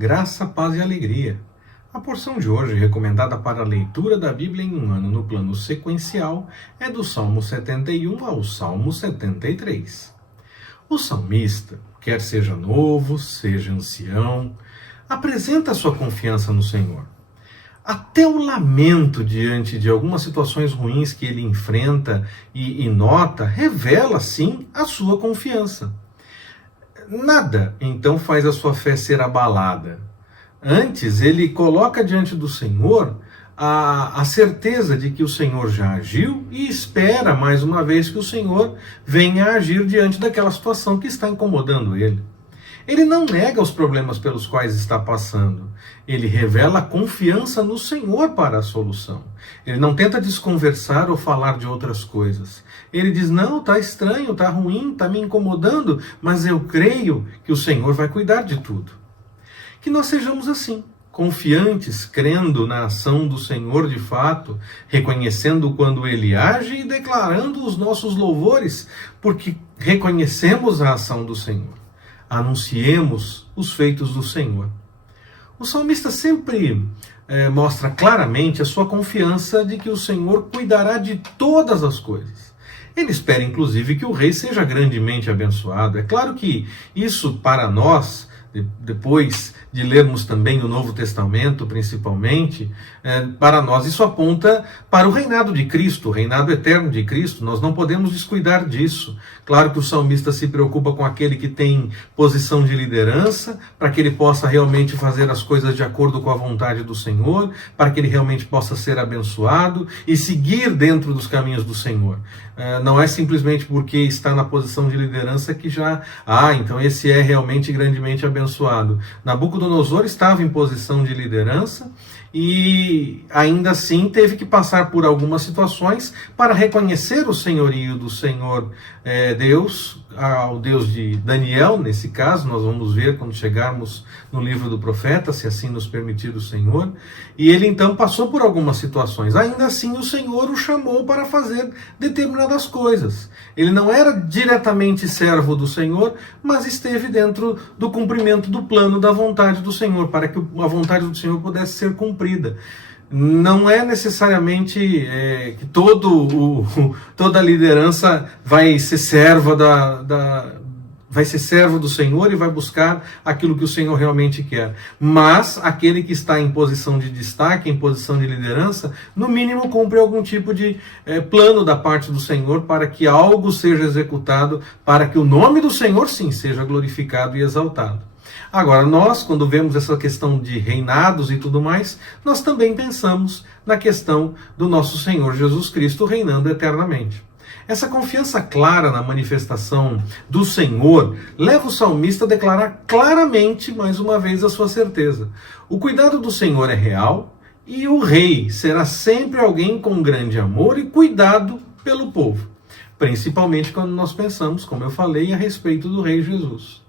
Graça, paz e alegria. A porção de hoje, recomendada para a leitura da Bíblia em um ano no plano sequencial, é do Salmo 71 ao Salmo 73. O salmista, quer seja novo, seja ancião, apresenta sua confiança no Senhor. Até o lamento diante de algumas situações ruins que ele enfrenta e nota, revela sim a sua confiança. Nada, então, faz a sua fé ser abalada. Antes, ele coloca diante do Senhor a certeza de que o Senhor já agiu e espera, mais uma vez, que o Senhor venha a agir diante daquela situação que está incomodando ele. Ele não nega os problemas pelos quais está passando. Ele revela a confiança no Senhor para a solução. Ele não tenta desconversar ou falar de outras coisas. Ele diz, não, está estranho, está ruim, está me incomodando, mas eu creio que o Senhor vai cuidar de tudo. Que nós sejamos assim, confiantes, crendo na ação do Senhor de fato, reconhecendo quando Ele age e declarando os nossos louvores, porque reconhecemos a ação do Senhor. Anunciemos os feitos do Senhor. O salmista sempre mostra claramente a sua confiança de que o Senhor cuidará de todas as coisas. Ele espera, inclusive, que o rei seja grandemente abençoado. É claro que isso, para nós, depois de lermos também o Novo Testamento, principalmente, para nós isso aponta para o reinado de Cristo, o reinado eterno de Cristo. Nós não podemos descuidar disso. Claro que o salmista se preocupa com aquele que tem posição de liderança, para que ele possa realmente fazer as coisas de acordo com a vontade do Senhor, para que ele realmente possa ser abençoado e seguir dentro dos caminhos do Senhor. Não é simplesmente porque está na posição de liderança que já, então esse é realmente grandemente abençoado. Nabucodonosor estava em posição de liderança e ainda assim teve que passar por algumas situações para reconhecer o senhorio do Senhor Deus, ao Deus de Daniel, nesse caso, nós vamos ver quando chegarmos no livro do profeta, se assim nos permitir o Senhor, e ele então passou por algumas situações. Ainda assim o Senhor o chamou para fazer determinadas coisas. Ele não era diretamente servo do Senhor, mas esteve dentro do cumprimento do plano da vontade do Senhor, para que a vontade do Senhor pudesse ser cumprida. Não é necessariamente que toda a liderança vai ser serva vai ser servo do Senhor e vai buscar aquilo que o Senhor realmente quer. Mas aquele que está em posição de destaque, em posição de liderança, no mínimo cumpre algum tipo de plano da parte do Senhor para que algo seja executado, para que o nome do Senhor, sim, seja glorificado e exaltado. Agora, nós, quando vemos essa questão de reinados e tudo mais, nós também pensamos na questão do nosso Senhor Jesus Cristo reinando eternamente. Essa confiança clara na manifestação do Senhor leva o salmista a declarar claramente, mais uma vez, a sua certeza. O cuidado do Senhor é real e o rei será sempre alguém com grande amor e cuidado pelo povo. Principalmente quando nós pensamos, como eu falei, a respeito do rei Jesus.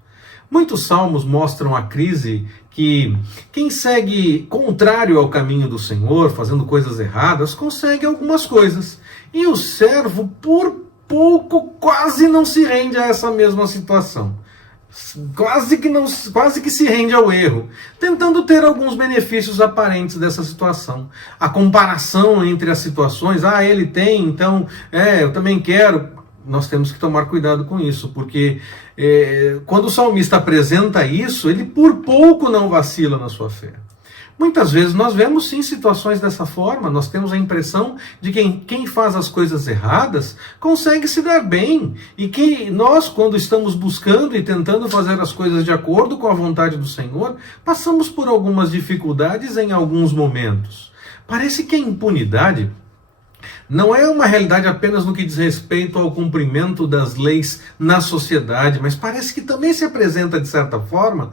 Muitos salmos mostram a crise que quem segue contrário ao caminho do Senhor, fazendo coisas erradas, consegue algumas coisas. E o servo, por pouco, quase não se rende a essa mesma situação. Quase que se rende ao erro, tentando ter alguns benefícios aparentes dessa situação. A comparação entre as situações, ele tem, então, eu também quero. Nós temos que tomar cuidado com isso, porque quando o salmista apresenta isso, ele por pouco não vacila na sua fé. Muitas vezes nós vemos sim situações dessa forma, nós temos a impressão de que quem faz as coisas erradas consegue se dar bem, e que nós, quando estamos buscando e tentando fazer as coisas de acordo com a vontade do Senhor, passamos por algumas dificuldades em alguns momentos. Parece que a impunidade não é uma realidade apenas no que diz respeito ao cumprimento das leis na sociedade, mas parece que também se apresenta de certa forma,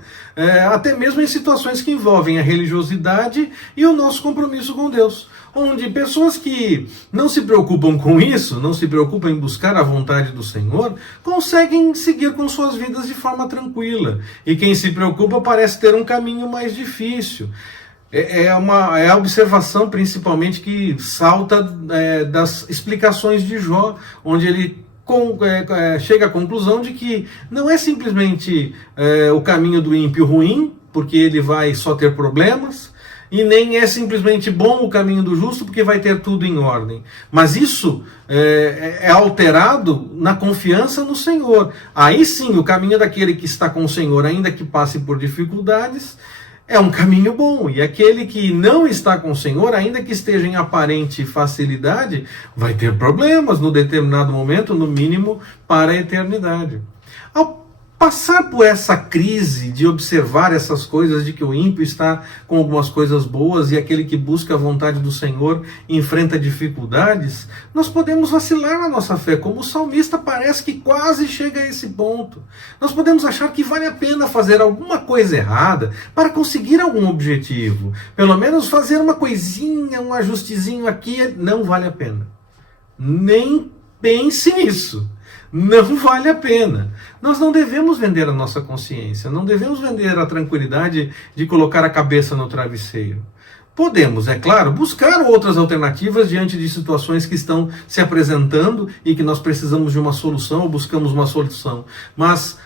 até mesmo em situações que envolvem a religiosidade e o nosso compromisso com Deus. Onde pessoas que não se preocupam com isso, não se preocupam em buscar a vontade do Senhor, conseguem seguir com suas vidas de forma tranquila. E quem se preocupa parece ter um caminho mais difícil. É a observação principalmente que salta das explicações de Jó, onde ele chega à conclusão de que não é simplesmente o caminho do ímpio ruim, porque ele vai só ter problemas, e nem é simplesmente bom o caminho do justo, porque vai ter tudo em ordem. Mas isso é alterado na confiança no Senhor. Aí sim, o caminho daquele que está com o Senhor, ainda que passe por dificuldades, é um caminho bom. E aquele que não está com o Senhor, ainda que esteja em aparente facilidade, vai ter problemas no determinado momento, no mínimo para a eternidade. Ao passar por essa crise de observar essas coisas, de que o ímpio está com algumas coisas boas e aquele que busca a vontade do Senhor enfrenta dificuldades, nós podemos vacilar na nossa fé, como o salmista parece que quase chega a esse ponto. Nós podemos achar que vale a pena fazer alguma coisa errada para conseguir algum objetivo. Pelo menos fazer uma coisinha, um ajustezinho aqui, não vale a pena. Nem pense nisso. Não vale a pena. Nós não devemos vender a nossa consciência, não devemos vender a tranquilidade de colocar a cabeça no travesseiro. Podemos, é claro, buscar outras alternativas diante de situações que estão se apresentando e que nós precisamos de uma solução ou buscamos uma solução, mas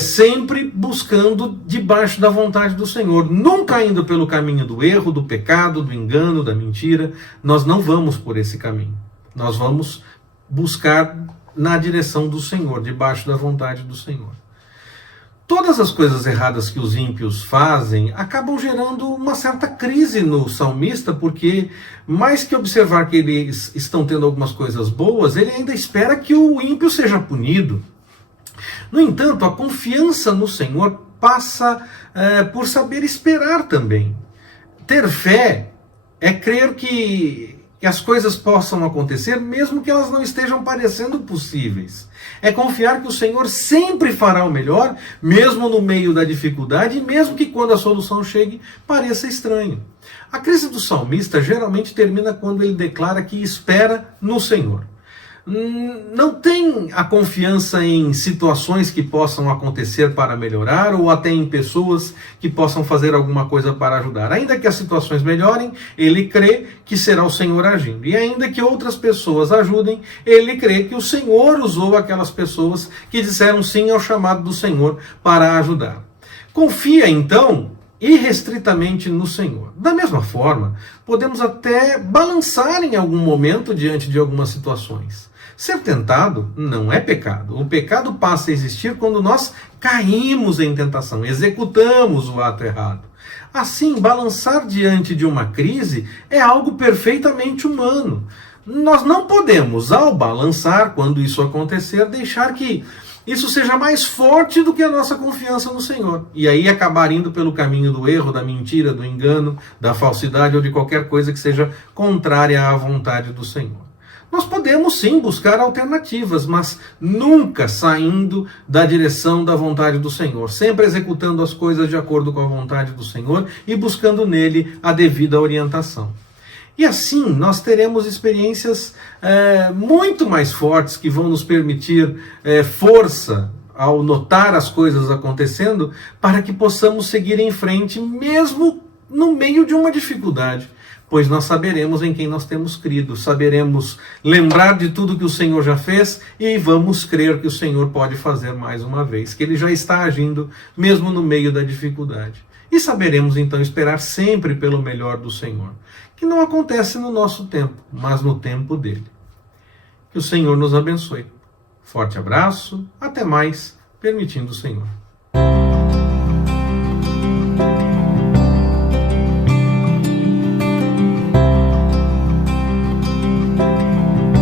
sempre buscando debaixo da vontade do Senhor, nunca indo pelo caminho do erro, do pecado, do engano, da mentira. Nós não vamos por esse caminho. Nós vamos buscar na direção do Senhor, debaixo da vontade do Senhor. Todas as coisas erradas que os ímpios fazem acabam gerando uma certa crise no salmista, porque mais que observar que eles estão tendo algumas coisas boas, ele ainda espera que o ímpio seja punido. No entanto, a confiança no Senhor passa por saber esperar também. Ter fé é crer que as coisas possam acontecer, mesmo que elas não estejam parecendo possíveis. É confiar que o Senhor sempre fará o melhor, mesmo no meio da dificuldade, e mesmo que quando a solução chegue, pareça estranho. A crise do salmista geralmente termina quando ele declara que espera no Senhor. Não tem a confiança em situações que possam acontecer para melhorar ou até em pessoas que possam fazer alguma coisa para ajudar. Ainda que as situações melhorem, ele crê que será o Senhor agindo. E ainda que outras pessoas ajudem, ele crê que o Senhor usou aquelas pessoas que disseram sim ao chamado do Senhor para ajudar. Confia, então, irrestritamente no Senhor. Da mesma forma, podemos até balançar em algum momento diante de algumas situações. Ser tentado não é pecado. O pecado passa a existir quando nós caímos em tentação, executamos o ato errado. Assim, balançar diante de uma crise é algo perfeitamente humano. Nós não podemos, ao balançar, quando isso acontecer, deixar que isso seja mais forte do que a nossa confiança no Senhor. E aí acabar indo pelo caminho do erro, da mentira, do engano, da falsidade ou de qualquer coisa que seja contrária à vontade do Senhor. Nós podemos sim buscar alternativas, mas nunca saindo da direção da vontade do Senhor, sempre executando as coisas de acordo com a vontade do Senhor e buscando nele a devida orientação. E assim nós teremos experiências muito mais fortes que vão nos permitir força ao notar as coisas acontecendo, para que possamos seguir em frente mesmo no meio de uma dificuldade. Pois nós saberemos em quem nós temos crido, saberemos lembrar de tudo que o Senhor já fez e vamos crer que o Senhor pode fazer mais uma vez, que Ele já está agindo mesmo no meio da dificuldade. E saberemos então esperar sempre pelo melhor do Senhor, que não acontece no nosso tempo, mas no tempo dele. Que o Senhor nos abençoe. Forte abraço, até mais, permitindo o Senhor.